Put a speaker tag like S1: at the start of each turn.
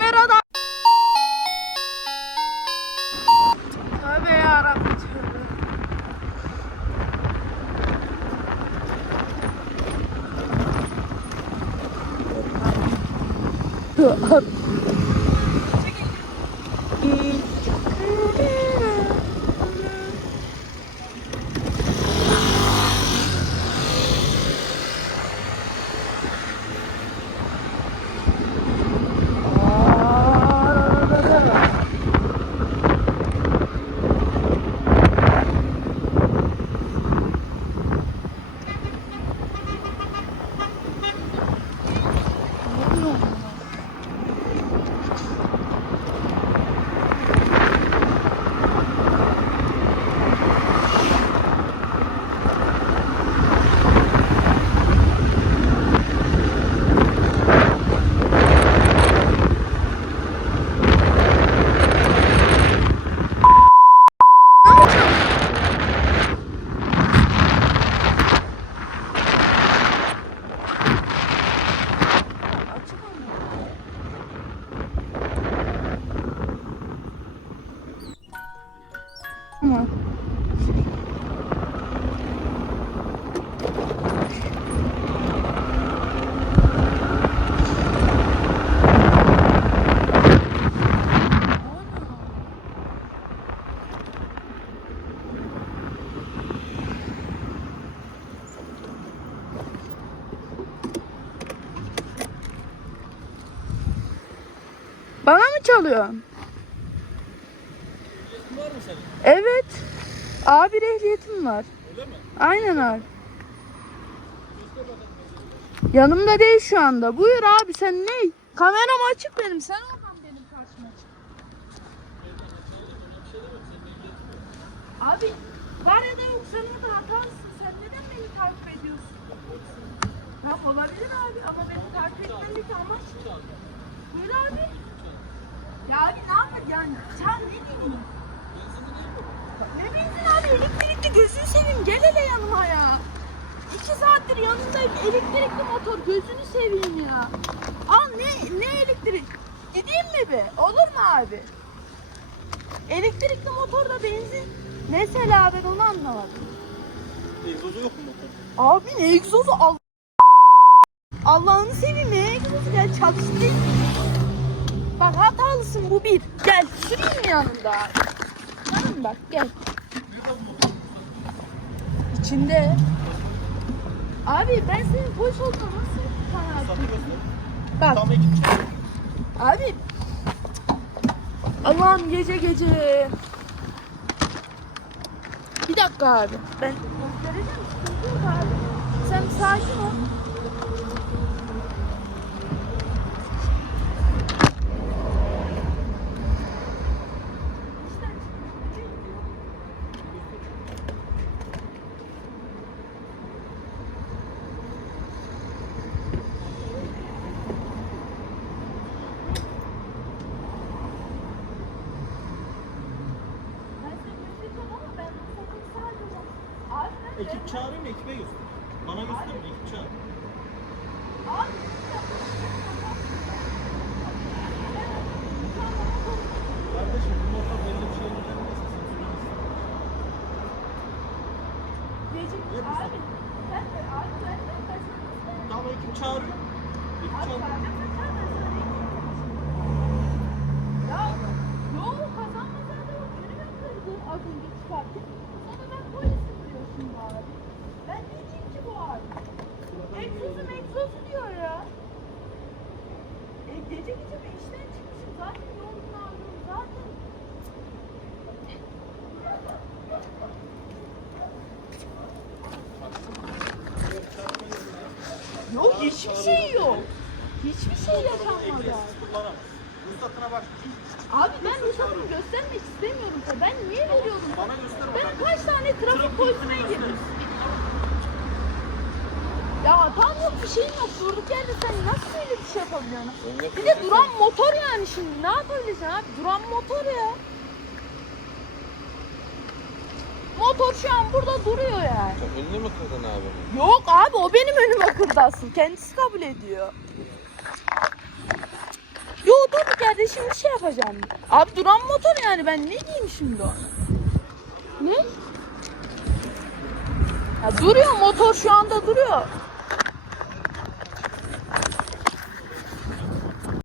S1: 에메랄드 전해하라고 전해 으악 Bana mı çalıyorsun?
S2: Var mı senin?
S1: Evet. Abi ehliyetim var.
S2: Öyle mi?
S1: Aynen abi. Yanımda değil şu anda. Buyur abi sen ne? Kameram açık benim. Sen oradan benim karşıma çık. Abi var ya da yok sen orada hatalısın. Sen neden beni takip ediyorsun? Tamam olabilir abi ama beni takip etmendeki amaç ne? Buyur abi. Ya abi ne yapar yani? Sen ne diyorsun? Ne benzin abi elektrikli gözünü seveyim gel hele yanıma ya. İki saattir yanındayım elektrikli motor gözünü seveyim ya. Al ne ne elektrik? Gideyim mi be? Olur mu abi? Elektrikli motorda benzin. Mesela ben onu anlamadım.
S2: Egzozu yok mu motor?
S1: Abi ne egzozu al. Allah'ını seveyim ne egzozu gel çalıştır. Bak hatalısın bu bir. Gel süreyim yanında. Yanım bak gel. İçinde. Abi ben senin polis olduğuna nasıl kanaat
S2: Satıyorsun.
S1: Bak abi. Allah'ım gece gece. Bir dakika abi. Ben göstereceğim. Sen sakin ol. Ben seni göstereceğim ama ben sakın sadece. Abi ben
S2: Ekip çağırayım ekibe göster. Bana gösterme ekip çağır. Kardeşim bu motor belli bir şeyin üzerindeyse sen süremezsin.
S1: Gece abi. Sen de abi ben de sana
S2: Tamam ekip çağırıyor. Ekip
S1: Abi
S2: çağırıyor.
S1: ben de diyeyim? Ya yol kazanmadan da bak önüme kırdı az önce çıkarttı. Ben abi. Ne diyeyim ki bu abi? Egzozu megzozu diyor ya. E gece gece ben işten çıkmışım zaten yolun ağrım zaten. Yok hiçbir şey yok. Hiçbir şey yaşanmadı.
S2: Ruhsatına bak.
S1: Abi ben ruhsatımı göstermek istemiyorum. da. Ben niye veriyorum?
S2: Bana göster
S1: Ben kaç tane trafik
S2: polisine
S1: girdim. Ya tam yok bir şeyim yok. Durduk yerde sen nasıl böyle bir şey yapabiliyorsun? Bir de duran motor yani şimdi. Ne yapabilirsin abi? Duran motor ya. Motor şu an burada duruyor yani.
S3: Sen önüne mi kırdın abi?
S1: Yok abi o benim önüme kırdı asıl. Kendisi kabul ediyor. Yo durduk yerde şimdi şey yapacağım. Abi duran motor yani ben ne diyeyim şimdi o? Ne? Ya duruyor motor şu anda duruyor.